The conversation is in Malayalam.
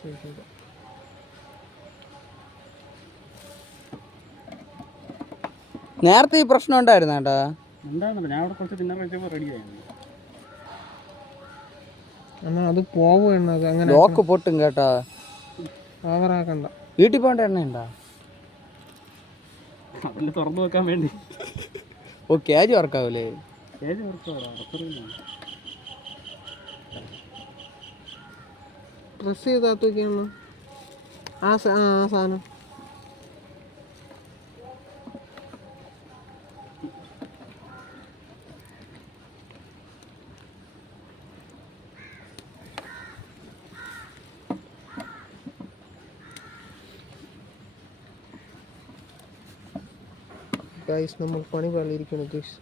ശരി. നേരത്തെ ഈ പ്രശ്നം ഉണ്ടായിരുന്നു കേട്ടാ. ഉണ്ടാകുന്നില്ല, ഞാൻ അവിടെ കുറച്ച് തിന്നാൻ വെച്ചപ്പോൾ റെഡി ആയിരുന്നു. എന്നാൽ അത് പോവും എണ്ണ, അത് അങ്ങനെ ലോക്ക് പൊട്ടും കേട്ടാ. ഓവറാക്കണ്ട. വീട്ടിൽ പോകേണ്ട എണ്ണയുണ്ടാ? അതിൽ തുറന്നു വെക്കാൻ വേണ്ടി. ഓ കേജ് വർക്കാവൂലേ? കേജ് വർക്കാണ്. പ്രസ് ചെയ്താത്തൊക്കെയാണ് ആ സാധനം. ഗൈസ്, നമ്മൾ പണി പാളിയിരിക്കുന്നു ഗൈസ്.